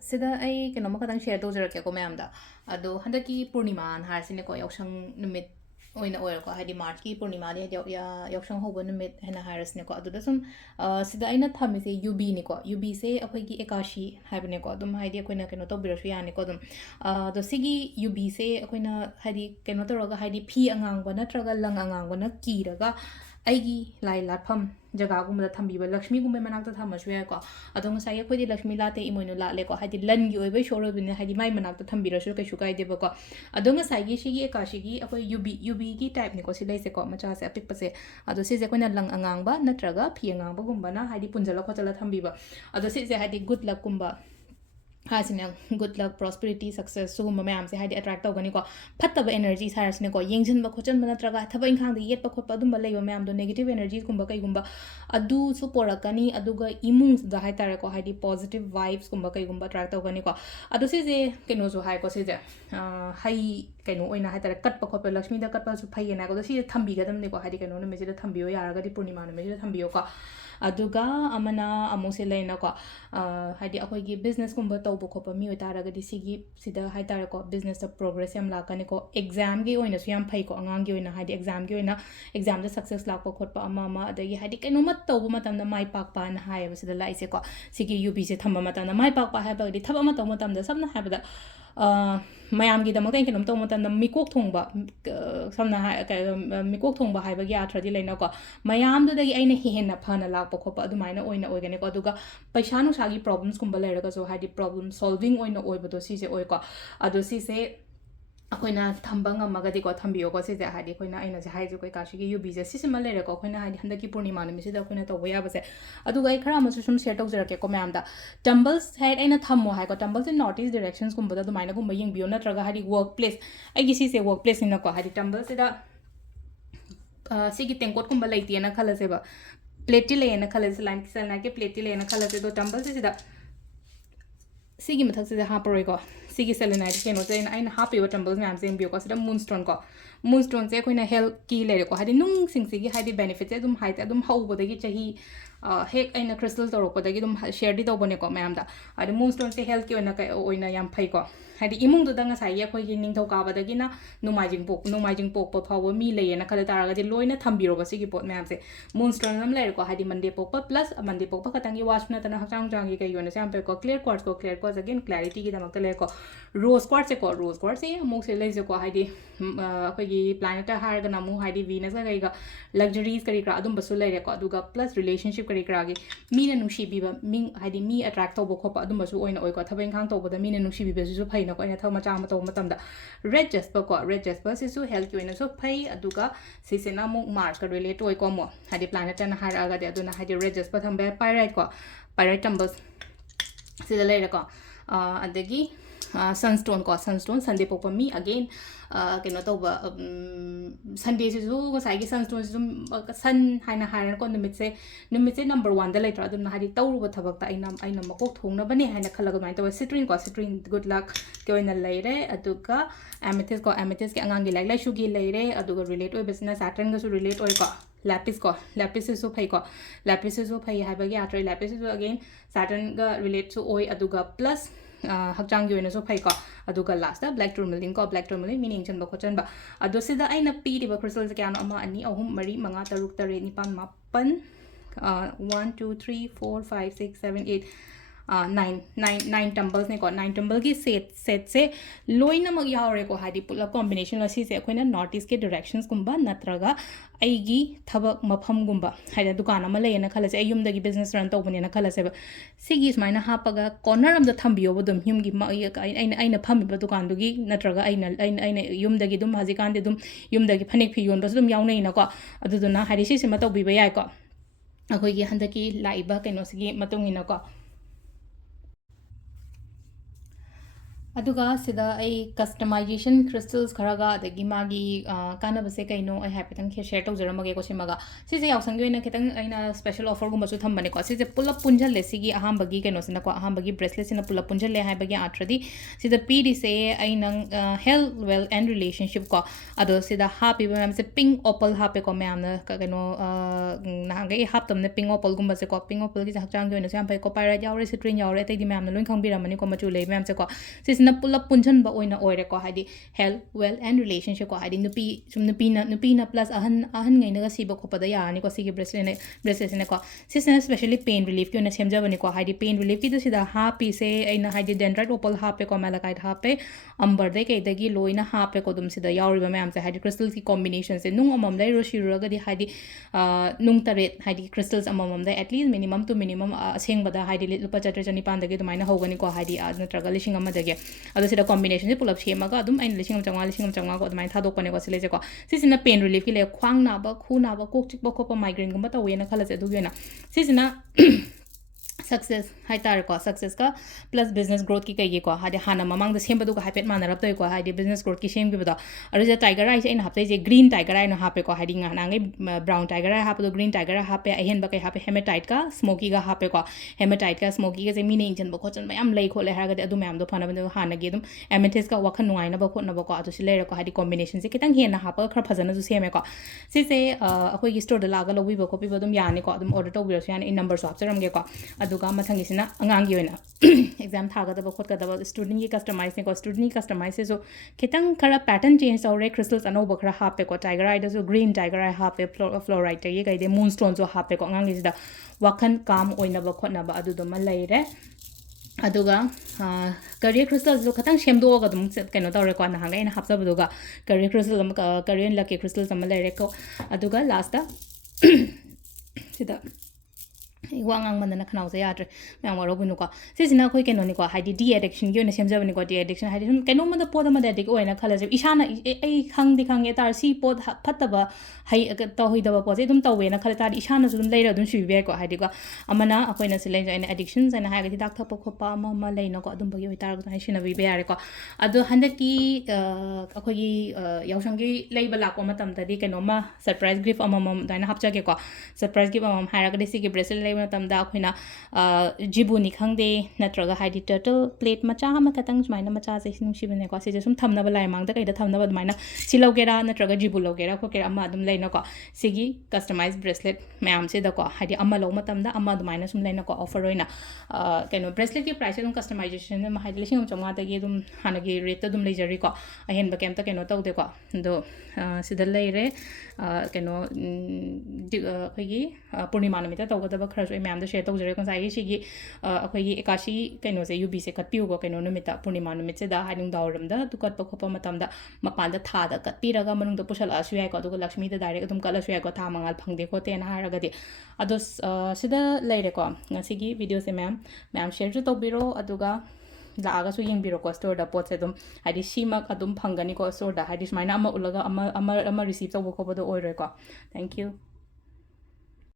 sida ai kainom khadang share tawjarakke ko mayam da ado handaki purnima an harsine ko yaoshang numit oina oil ko hadi march ki purnima de yaoshang hoba numit hena harsne ko adu da sum sida aina thamise ub ni ko ub se akhoi gi ekashi habne ko dum hadi akoina keno to birasu yani ko dum do sigi ub se akoina hadi keno to roga hadi phi angang ba natraga lang angang ba na kiraga aigi lai latpham jaga gumda thambiba lakshmi gumbe manakta thamasu ya ko adong sai khodi lakshmi late imoinu la le ko hadi lan gi oibe shoro bine hadi mai manakta thambirasu kaisu kai deba ko adong sai gi shigi ekashi gi akoi ub gi type ni ko silai se ko macha se apik pase ado se je koina lang angang ba natraga phi angang ba gumba na hadi punjala khotala thambiba ado se je hadi good luck gumba hasina good luck prosperity success so mayam se hadi attract tawgani ko phattaba energy sarasne ko yengjin ba khochan ba natraga thaba inkhang de yet pa khotpa dum ba leiba mayam do negative energy gumba kai gumba adu so porakani aduga imung da hai tare ko hadi positive vibes gumba kai gumba attract tawgani ko adu se je keno so hai ko se je hai keno oina hai tare kat pa khotpa lakshmi da kat pa su phai na ko si thambi ga dam ne ko hadi keno no me je thambiyo yaraga di purnima no me je thambiyo ko aduga amana amuse leina ko hadi akhoi gi business gumba tawbo khopa mi oitaraga di sigi sida hai tare ko business ta progress yam lakani ko exam gi oina su yam phai ko angang gi oina hadi exam gi oina exam da success lakpa khotpa ama adagi hadi kaino mat tawbo matam da mai pak pa na hai ba sida lai se ko sigi UB se thamba matam da mai pak pa hai ba di thaba ma taw matam da sabna hai ba da mayam gi damak ten kenom taw matam da mikok thongba samna hai mikok thongba hai ba gi athra di leina ko mayam do dagi aina henna phana lakpa khopa adumaina oina oigane ko aduga paisa nu sagi problems kumba leraga so hadi problem solving oina oibodo si je oi ko adu si se akoina thamba ngamagadi ko thambiyo ko se ja hadi akoina aina je hai je koi kashi gi UB je sisima lere ko akoina hadi handaki purnima ni misida akoina to boya base aduga ai khara masu sum share tawjarake ko mayam da tumbles head aina thammo hai ko tumbles in northeast directions gumba da dumaina gumba yeng biyo natraga hadi workplace ai gi si se workplace ina ko hadi tumbles da sigi tengkot kumba laiti na khala se ba plate le na khala se line kisal na ke plate le na khala se do tumbles se da sigi mathak se ha paroi ko sigi selenite ke no se aina happy wa tumbles me am se bio ko se moonstone se koina health ki le ko hadi nung sing sigi hadi benefits e dum haite adum hau bo dagi chahi hek aina crystal toro ko dagi dum share di do bone ko me am da adi moonstone se health ki oina yam phai ko hadi imung do danga sai ya khoi gi ning thau ka ba dagi na numajing pok pa phaw mi le na khala tara ga loina thambiro ba sigi pot me am se moonstone nam le ko hadi monday pok pa plus monday pok pa katangi wash na tana hakang jang gi kai yona se am pe ko clear quartz again clarity gi damak le ko rose quartz se amuk se le je ko hadi akhoi gi planet har ga namu hadi venus ga ga luxuries kari kra adum basu le ko aduga plus relationship kari kra gi mi na nushi bi ba ming hadi mi attract to bo kho pa adum basu oina oi ko thabai khang to bo da mi na nushi bi be su phai na ko ina thama cha ma to matam da red jasper se su health ki oina so phai aduga si se na mu mars ka relate oi ko mo hadi planet na har aga de aduna hadi red jasper thambe pyrite tumbles se da le ko adagi sunstone sunday pokpa mi again keno to ba sunday se zu go sai gi sunstone zum sun haina haran ko numit se number 1 da later adum hadi tawru ba thabak ta aina makok thongna bani haina khalaga mai to citrine good luck ke oina leire aduga amethyst ke angang gi lai shu gi leire aduga relate oi business saturn ga su relate oi ko lapis so phai ko lapis so phai ha ba gi atre lapis so again saturn ga relate so oi aduga plus hakjang gi oina so phai ko aduga last da black tourmaline meaning chan ba khochan ba adu sida aina pi di ba crystal se kyan ama ani ahum mari manga taruk tare nipan mapan 1 2 3 4 5 6 7 8 9 tumbles ne ko 9 tumble ki set se loina mag yaure ko hadi pula combination la si se koina northeast ke directions gumba natraga aigi thabak mapham gumba haida dukan ama leena khala se ayum dagi business run to bune na khala se sigi smaina hapaga corner am da thambiyo bodum him gi aina phami ba dukan dugi natraga aina yum dagi dum hajikan de dum yum dagi phanik phi yon ba dum yaunai na ko aduduna hari si sima to bi ba yai ko akoi gi handaki laiba kaino sigi matung ina ko ꯑꯗꯨꯒ ꯁꯤꯗ ꯑꯩ customisation ꯈ꯭ꯔꯤꯁꯇꯜꯁ ꯈꯔꯒ ꯑꯗꯒꯤ ꯃꯥꯒꯤ ꯀꯥꯟꯅꯕꯁꯦ ꯀꯩꯅꯣ ꯑꯩ ꯍꯥꯏꯐꯦꯠꯇꯪ ꯁꯦꯌꯔ ꯇꯧꯖꯔꯝꯃꯒꯦꯀꯣ ꯁꯤꯃꯒ ꯁꯤꯁꯦ ꯌꯥꯎꯁꯪꯒꯤ ꯑꯣꯏꯅ ꯈꯤꯇꯪ ꯑꯩꯅ ꯁ꯭ꯄꯦꯁꯦꯜ ꯑꯣꯐꯔꯒꯨꯝꯕꯁꯨ ꯊꯝꯕꯅꯦꯀꯣ ꯁꯤꯁꯦ ꯄꯨꯜꯂꯞ ꯄꯨꯟꯓꯜꯂꯦ ꯁꯤꯒꯤ ꯑꯍꯥꯟꯕꯒꯤ ꯀꯩꯅꯣꯁꯤꯅꯀꯣ ꯑꯍꯥꯟꯕꯒꯤ ꯕ꯭ꯔꯦꯁꯂꯦꯠꯁꯤꯅ ꯄꯨꯜꯂꯞ ꯄꯨꯟꯓꯜꯂꯦ ꯍꯥꯏꯕꯒꯤ ꯑꯥꯔꯊ꯭ꯔꯗꯤ ꯁꯤꯗ ꯄꯤꯔꯤꯁꯦ ꯑꯩ ꯅꯪ ꯍꯦꯜꯊ ꯋꯦꯜ ꯑꯦꯟ ꯔꯤꯂꯦꯁꯟꯁꯤꯞ ꯀꯣ ꯑꯗꯣ ꯁꯤꯗ ꯍꯥꯞꯄꯤꯕ ꯃꯌꯥꯝꯁꯦ ꯄꯤꯡ ꯑꯣꯄꯜ ꯍꯥꯞꯄꯦꯀꯣ ꯃꯌꯥꯝꯅ ꯀꯩꯅꯣ ꯅꯍꯥꯟꯒꯩ ꯍꯥꯞꯇꯕꯅ ꯄꯤꯡ ꯑꯣꯄꯜꯒꯨꯝꯕꯁꯦꯀꯣ ꯄꯤꯡ ꯑꯣꯄꯜꯒꯤꯁꯦ ꯍꯛꯆꯥꯡꯒꯤ ꯑꯣꯏꯅꯁꯨ ꯌꯥꯝ ꯐꯩꯀꯣ ꯄꯥꯏꯔꯦꯠ ꯌꯥꯎꯔꯦ ꯁꯤꯇ꯭ꯔꯤꯟ ꯌꯥꯎꯔꯦ ꯑꯇꯩꯗꯤ ꯃꯌꯥꯝꯅ ꯂꯣꯏꯅ ꯈꯪꯕꯤꯔꯝꯃꯅꯤꯀꯣ ꯃꯆꯨ ꯂꯩ ꯃꯌꯥꯝꯁꯦꯀꯣ ꯁꯤꯁꯤꯅ ꯄꯨꯜꯂꯞ ꯄꯨꯟꯓꯟꯕ ꯑꯣꯏꯅ ꯑꯣꯏꯔꯦꯀꯣ ꯍꯥꯏꯗꯤ ꯍꯦꯜꯊ ꯋꯦꯜ ꯑꯦꯟ ꯔꯤꯂꯦꯁꯟꯁꯤꯞ ꯀꯣ ꯍꯥꯏꯗꯤ ꯅꯨꯄꯤ ꯁꯨꯝ ꯅꯨꯄꯤꯅ ꯄ꯭ꯂꯁ ꯑꯍꯟꯉꯩꯅꯒ ꯁꯤꯕ ꯈꯣꯠꯄꯗ ꯌꯥꯔꯅꯤꯀꯣ ꯁꯤꯒꯤ ꯕ꯭ꯔꯦꯁꯂꯦꯠꯁꯤꯅꯀꯣ ꯁꯤꯁꯤꯅ ꯁ꯭ꯄꯦꯁꯦꯜꯂꯤ ꯄꯦꯟ ꯔꯤꯂꯤꯐꯀꯤ ꯑꯣꯏꯅ ꯁꯦꯝꯖꯕꯅꯤꯀꯣ ꯍꯥꯏꯗꯤ ꯄꯦꯟ ꯔꯤꯂꯤꯐꯀꯤꯗ ꯁꯤꯗ ꯍꯥꯞꯄꯤꯁꯦ ꯑꯩꯅ ꯍꯥꯏꯗꯤ ꯗꯦꯟꯗ꯭ꯔꯥꯏꯠ ꯑꯣꯄꯜ ꯍꯥꯞꯄꯦꯀꯣ ꯃꯦꯂꯥꯀꯥꯏꯠ ꯍꯥꯞꯄꯦ ꯑꯝꯕꯔꯗꯩ ꯀꯩꯗꯒꯤ ꯂꯣꯏꯅ ꯍꯥꯞꯄꯦꯀꯣ ꯑꯗꯨꯝ ꯁꯤꯗ ꯌꯥꯎꯔꯤꯕ ꯃꯌꯥꯝꯁꯦ ꯍꯥꯏꯗꯤ ꯀ꯭ꯔꯤꯁꯇꯜꯁꯀꯤ ꯀꯣꯝꯕꯤꯅꯦꯁꯟꯁꯦ ꯅꯨꯡ ꯑꯃꯃꯝ ꯂꯩꯔꯨꯔ ꯁꯤꯔꯨꯔꯒꯗꯤ ꯍꯥꯏꯗꯤ ꯅꯨꯡ 7 ꯍꯥꯏꯗꯤ ꯀ꯭ꯔꯤꯁꯇꯜꯁ ꯑꯃꯃꯝꯗ ꯑꯦꯠꯂꯤꯁ ꯃꯤꯅꯤꯃꯝ ꯇꯨ ꯃꯤꯅꯤꯃꯝ ꯑꯁꯦꯡꯕꯗ ꯍꯥꯏꯗꯤ ꯂꯨꯄꯥ 3,400 ꯑꯗꯨꯃꯥꯏꯅ ꯍꯧꯒꯅꯤꯀꯣ ꯍꯥꯏꯗꯤ ꯅꯠꯇ꯭ꯔꯒ 1,000 ꯑꯗꯣ ꯁꯤꯗ ꯀꯣꯝꯕꯤꯅꯦꯁꯟꯁꯦ ꯄꯨꯜꯂꯞ ꯁꯦꯝꯃꯒ ꯑꯗꯨꯝ ꯑꯩꯅ 1,500 ꯀꯣ ꯑꯗꯨꯃꯥꯏꯅ ꯊꯥꯗꯣꯛꯄꯅꯦꯀꯣ ꯁꯤꯂꯩꯁꯦꯀꯣ ꯁꯤꯁꯤꯅ ꯄꯦꯟ ꯔꯤꯂꯤꯐꯀꯤ ꯂꯩ ꯈ꯭ꯋꯥꯡ ꯅꯥꯕ ꯈꯨ ꯅꯥꯕ ꯀꯣꯛ ꯆꯤꯛꯄ ꯈꯣꯠꯄ ꯃꯥꯏꯒ꯭ꯔꯦꯟꯒꯨꯝꯕ ꯇꯧꯋꯦꯅ ꯈꯜꯂꯁꯦ ꯑꯗꯨꯒꯤ ꯑꯣꯏꯅ ꯁꯤꯁꯤꯅ ꯁꯛꯁꯦꯁ ꯍꯥꯏꯇꯥꯔꯦꯀꯣ ꯁꯛꯁꯦꯁꯀ ꯄ꯭ꯂꯁ ꯕꯤꯖꯅꯦꯁ ꯒ꯭ꯔꯣꯠꯀꯤ ꯀꯩꯒꯤꯀꯣ ꯍꯥꯏꯗꯤ ꯍꯥꯟꯅ ꯃꯃꯥꯡꯗ ꯁꯦꯝꯕꯗꯨꯒ ꯍꯥꯏꯐꯦꯠ ꯃꯥꯟꯅꯔꯞꯇꯣꯏꯀꯣ ꯍꯥꯏꯗꯤ ꯕꯤꯖꯅꯦꯁ ꯒ꯭ꯔꯣꯠꯀꯤ ꯁꯦꯝꯈꯤꯕꯗꯣ ꯑꯗꯨꯁꯤꯗ ꯇꯥꯏꯒꯔ ꯑꯥꯏꯁꯦ ꯑꯩꯅ ꯍꯥꯞꯆꯩꯁꯦ ꯒ꯭ꯔꯤꯟ ꯇꯥꯏꯒꯔ ꯑꯥꯏꯅ ꯍꯥꯞꯄꯦꯀꯣ ꯍꯥꯏꯗꯤ ꯅꯍꯥꯟꯒꯩ ꯕ꯭ꯔꯥꯎꯟ ꯇꯥꯏꯒꯔ ꯑꯥꯏ ꯍꯥꯞꯄꯗꯣ ꯒ꯭ꯔꯤꯟ ꯇꯥꯏꯒꯔ ꯑꯥꯏ ꯍꯥꯞꯄꯦ ꯑꯍꯦꯟꯕ ꯀꯩ ꯍꯥꯞꯄꯦ ꯍꯦꯃꯦꯇꯥꯏꯠꯀ ꯁ꯭ꯃꯣꯀꯤꯒ ꯍꯥꯞꯄꯦꯀꯣ ꯍꯦꯃꯦꯇꯥꯏꯠꯀ ꯁ꯭ꯃꯣꯀꯤꯒꯁꯦ ꯃꯤꯅ ꯌꯦꯡꯁꯤꯟꯕ ꯈꯣꯠꯆꯟꯕ ꯌꯥꯝ ꯂꯩ ꯈꯣꯠꯂꯦ ꯍꯥꯏꯔꯒꯗꯤ ꯑꯗꯨ ꯃꯌꯥꯝꯗꯣ ꯐꯅꯕ ꯍꯥꯟꯅꯒꯤ ꯑꯗꯨꯝ ꯑꯦꯃꯦꯊꯤꯁꯀ ꯋꯥꯈꯜ ꯅꯨꯡꯉꯥꯏꯅꯕ ꯈꯣꯠꯅꯕꯀꯣ ꯑꯗꯨꯁꯨ ꯂꯩꯔꯦꯀꯣ ꯍꯥꯏꯗꯤ ꯀꯣꯝꯕꯤꯅꯦꯁꯟꯁꯦ ꯈꯤꯇꯪ ꯍꯦꯟꯅ ꯍꯥꯞꯄꯒ ꯈꯔ ꯐꯖꯅꯁꯨ ꯁꯦꯝꯃꯦꯀꯣ ꯁꯤꯁꯦ ꯑꯩꯈꯣꯏꯒꯤ ꯁ꯭ꯇꯣꯔꯗ ꯂꯥꯛꯑꯒ ꯂꯧꯕꯤꯕ ꯈꯣꯠꯄꯤꯕ ꯑꯗꯨꯝ ꯌꯥꯅꯤꯀꯣ ꯑꯗꯨꯝ ꯑꯣꯔꯗꯔ ꯇꯧꯕꯤꯔꯁꯨ ꯌꯥꯅꯤ ꯑꯩ ꯅꯝꯕꯔꯁꯨ ꯍꯥꯞꯆꯔꯝꯒꯦꯀꯣ ꯑꯗꯨꯒ ꯃꯊꯪꯒꯤꯁꯤꯅ ꯑꯉꯥꯡꯒꯤ ꯑꯣꯏꯅ ꯑꯦꯛꯖꯥꯝ ꯊꯥꯒꯗꯕ ꯈꯣꯠꯀꯗꯕ ꯁ꯭ꯇꯨꯗꯦꯟꯠꯒꯤ ꯀꯁꯇꯃꯥꯏꯁꯅꯦꯀꯣ ꯁ꯭ꯇꯨꯗꯦꯟꯠꯒꯤ ꯀꯁꯇꯃꯥꯏꯁꯁꯤꯁꯨ ꯈꯤꯇꯪ ꯈꯔ ꯄꯦꯇꯔꯟ ꯆꯦꯟꯖ ꯇꯧꯔꯦ crystals ꯑꯅꯧꯕ ꯈꯔ ꯍꯥꯞꯄꯦꯀꯣ ꯇꯥꯏꯒꯔ ꯑꯥꯏꯗꯁꯨ ꯒ꯭ꯔꯤꯟ ꯇꯥꯏꯒꯔ ꯑꯥꯏ ꯍꯥꯞꯄꯦ ꯐ꯭ꯂꯣꯔꯥꯏꯠꯇꯒꯤ ꯀꯩꯗꯩ ꯃꯨꯟꯁꯇꯣꯟꯁꯨ ꯍꯥꯞꯄꯦꯀꯣ ꯑꯉꯥꯡꯒꯤꯁꯤꯗ ꯋꯥꯈꯜ ꯀꯥꯝ ꯑꯣꯏꯅꯕ ꯈꯣꯠꯅꯕ ꯑꯗꯨꯗꯨꯃ ꯂꯩꯔꯦ ꯑꯗꯨꯒ ꯀꯔꯤꯌꯔ ꯈ꯭ꯔꯤꯁꯇꯜꯁꯨ ꯈꯤꯇꯪ ꯁꯦꯝꯗꯣꯛꯑꯒ ꯑꯗꯨꯝ ꯀꯩꯅꯣ ꯇꯧꯔꯦꯀꯣ ꯅꯍꯥꯟꯒꯩ ꯑꯩꯅ ꯍꯥꯞꯆꯕꯗꯨꯒ ꯀꯔꯤꯌꯔ ꯈ꯭ꯔꯤꯁꯇꯜ ꯑꯃ ꯀꯔꯤꯌꯔ ꯂꯛꯀꯤ ꯈ꯭ꯔꯤꯁꯇꯜꯁ ꯑꯃ ꯂꯩꯔꯦꯀꯣ ꯑꯗꯨꯒ ꯂꯥꯁꯇ ꯁꯤꯗ ꯋꯥ ꯉꯥꯡꯃꯟꯗꯅ ꯈꯅꯥꯎꯁꯦ ꯌꯥꯗ꯭ꯔꯦ ꯃꯌꯥꯝ ꯋꯥꯔꯧꯕꯤꯅꯨꯀꯣ ꯁꯤꯁꯤꯅ ꯑꯩꯈꯣꯏ ꯀꯩꯅꯣꯅꯤꯀꯣ ꯍꯥꯏꯗꯤ ꯗꯤ ꯑꯦꯗꯤꯛꯁꯟꯒꯤ ꯑꯣꯏꯅ ꯁꯦꯝꯖꯕꯅꯤꯀꯣ ꯗꯤ ꯑꯦꯗꯤꯛꯁꯟ ꯍꯥꯏꯗꯤ ꯁꯨꯝ ꯀꯩꯅꯣꯝꯃꯗ ꯄꯣꯠ ꯑꯃꯗ ꯑꯦꯗꯤꯛ ꯑꯣꯏꯅ ꯈꯜꯂꯁꯦ ꯏꯁꯥꯅ ꯑꯩ ꯈꯪꯗꯤ ꯈꯪꯉꯦ ꯇꯥꯔ ꯁꯤ ꯄꯣꯠ ꯐꯠꯇꯕ ꯇꯧꯍꯩꯗꯕ ꯄꯣꯠꯁꯦ ꯑꯗꯨꯝ ꯇꯧꯋꯦꯅ ꯈꯜꯂ ꯇꯥꯔꯗꯤ ꯏꯁꯥꯅꯁꯨ ꯑꯗꯨꯝ ꯂꯩꯔ ꯑꯗꯨꯝ ꯁꯤꯕꯤꯕ ꯌꯥꯏꯀꯣ ꯍꯥꯏꯗꯤꯀꯣ ꯑꯃꯅ ꯑꯩꯈꯣꯏꯅ ꯁꯤ ꯂꯩꯖ ꯑꯩꯅ ꯑꯦꯗꯤꯛꯁꯟꯁ ꯍꯥꯏꯅ ꯍꯥꯏꯔꯒꯗꯤ ꯍꯤꯗꯥꯛ ꯊꯛꯄ ꯈꯣꯠꯄ ꯑꯃ ꯂꯩꯅꯀꯣ ꯑꯗꯨꯝꯕꯒꯤ ꯑꯣꯏꯇꯥꯔꯒꯁꯨ ꯑꯗꯨꯃꯥꯏꯅ ꯁꯤꯟꯅꯕꯤꯕ ꯌꯥꯔꯦꯀꯣ ꯑꯗꯣ ꯍꯟꯗꯛꯀꯤ ꯑꯩꯈꯣꯏꯒꯤ ꯌꯥꯎꯁꯪꯒꯤ ꯂꯩꯕ ꯂꯥꯛꯄ ꯃꯇꯝꯗꯗꯤ ꯀꯩꯅꯣꯝꯃ ꯁꯔꯄ꯭ꯔꯥꯏꯁ ꯒꯤꯐ ꯑꯃꯃꯝ ꯑꯗꯨꯃꯥꯏꯅ ꯍꯥꯞꯆꯒꯦꯀꯣ ꯁꯔꯄ꯭ꯔꯥꯏꯁ ꯒꯤꯐ ꯑꯃꯃꯝ ꯍꯥꯏꯔꯒꯗꯤ ꯁꯤꯒꯤ ꯕ꯭ꯔꯦꯁꯂꯦꯠ ꯂꯩꯕ ꯃꯇꯝꯗ ꯑꯩꯈꯣꯏꯅ ꯖꯤꯕꯨꯅꯤ ꯈꯪꯗꯦ ꯅꯠꯇ꯭ꯔꯒ ꯍꯥꯏꯗꯤ ꯇꯔꯇꯜ ꯄ꯭ꯂꯦꯠ ꯃꯆꯥ ꯑꯃꯈꯛꯇꯪ ꯁꯨꯃꯥꯏꯅ ꯃꯆꯥꯁꯦ ꯅꯨꯡꯁꯤꯕꯅꯦꯀꯣ ꯁꯤꯁꯦ ꯁꯨꯝ ꯊꯝꯅꯕ ꯂꯥꯏꯃꯥꯡꯗ ꯀꯩꯗ ꯊꯝꯅꯕ ꯑꯗꯨꯃꯥꯏꯅ ꯁꯤ ꯂꯧꯒꯦꯔꯥ ꯅꯠꯇ꯭ꯔꯒ ꯖꯤꯕꯨ ꯂꯧꯒꯦꯔꯥ ꯈꯣꯠꯀꯦꯔꯥ ꯑꯃ ꯑꯗꯨꯝ ꯂꯩꯅꯀꯣ ꯁꯤꯒꯤ ꯀꯁꯇꯃꯥꯏꯁ ꯕ꯭ꯔꯦꯁꯂꯦꯠ ꯃꯌꯥꯝꯁꯤꯗꯀꯣ ꯍꯥꯏꯗꯤ ꯑꯃ ꯂꯧꯕ ꯃꯇꯝꯗ ꯑꯃ ꯑꯗꯨꯃꯥꯏꯅ ꯁꯨꯝ ꯂꯩꯅꯀꯣ ꯑꯣꯐꯔ ꯑꯣꯏꯅ ꯀꯩꯅꯣ ꯕ꯭ꯔꯦꯁꯂꯦꯠꯀꯤ ꯄ꯭ꯔꯥꯏꯁꯁꯦ ꯑꯗꯨꯝ ꯀꯁꯇꯃꯥꯏꯖꯦꯁꯟ ꯍꯥꯏꯗꯤ 1,500 ꯑꯗꯨꯝ ꯍꯥꯟꯅꯒꯤ ꯔꯦꯠꯇ ꯑꯗꯨꯝ ꯂꯩꯖꯔꯤꯀꯣ ꯑꯍꯦꯟꯕ ꯀꯩꯝꯇ ꯀꯩꯅꯣ ꯇꯧꯗꯦꯀꯣ ꯑꯗꯣ ꯁꯤꯗ ꯂꯩꯔꯦ ꯀꯩꯅꯣ ꯑꯩꯈꯣꯏꯒꯤ ꯄꯨꯔꯅꯤꯃꯥ ꯅꯨꯃꯤꯠꯇ ꯇꯧꯒꯗꯕ ꯈꯔꯁꯨ ꯑꯩ ꯃꯌꯥꯝꯗ ꯁꯦꯌꯔ ꯇꯧꯖꯔꯦ ꯉꯁꯥꯏꯒꯤ ꯁꯤꯒꯤ ꯑꯩꯈꯣꯏꯒꯤ ꯑꯦꯀꯥꯁꯤ ꯀꯩꯅꯣꯁꯦ ꯌꯨꯕꯤꯁꯦ ꯀꯠꯄꯤꯌꯨꯀꯣ ꯀꯩꯅꯣ ꯅꯨꯃꯤꯠꯇ ꯄꯨꯔꯅꯤꯃꯥ ꯅꯨꯃꯤꯠꯁꯤꯗ ꯍꯥꯏꯗꯤ ꯅꯨꯡꯗꯥꯡꯋꯥꯏꯔꯝꯗ ꯑꯗꯨ ꯀꯠꯄ ꯈꯣꯠꯄ ꯃꯇꯝꯗ ꯃꯄꯥꯟꯗ ꯊꯥꯗ ꯀꯠꯄꯤꯔꯒ ꯃꯅꯨꯡꯗ ꯄꯨꯁꯜꯂꯛꯑꯁꯨ ꯌꯥꯏꯀꯣ ꯑꯗꯨꯒ ꯂꯛꯁꯃꯤꯗ ꯗꯥꯏꯔꯦꯛ ꯑꯗꯨꯝ ꯀꯠꯂꯁꯨ ꯌꯥꯏꯀꯣ ꯊꯥ ꯃꯉꯥꯜ ꯐꯪꯗꯦ ꯈꯣꯠꯇꯦꯅ ꯍꯥꯏꯔꯒꯗꯤ ꯑꯗꯣ ꯁꯤꯗ ꯂꯩꯔꯦꯀꯣ ꯉꯁꯤꯒꯤ ꯚꯤꯗꯤꯑꯣꯁꯦ ꯃꯌꯥꯝ ꯁꯦꯌꯔꯁꯨ ꯇꯧꯕꯤꯔꯣ ꯑꯗꯨꯒ ꯂꯥꯛꯑꯒꯁꯨ ꯌꯦꯡꯕꯤꯔꯣꯀꯣ ꯁ꯭ꯇꯣꯔꯗ ꯄꯣꯠꯁꯦ ꯑꯗꯨꯝ ꯍꯥꯏꯗꯤ ꯁꯤꯃꯛ ꯑꯗꯨꯝ ꯐꯪꯒꯅꯤꯀꯣ ꯁ꯭ꯇꯣꯔꯗ ꯍꯥꯏꯗꯤ ꯁꯨꯃꯥꯏꯅ ꯑꯃ ꯎꯠꯂꯒ ꯑꯃ ꯔꯤꯁꯤꯞ ꯇꯧꯕ ꯈꯣꯠꯄꯗꯣ ꯑꯣꯏꯔꯣꯏꯀꯣ ꯊꯦꯡꯛ ꯌꯨ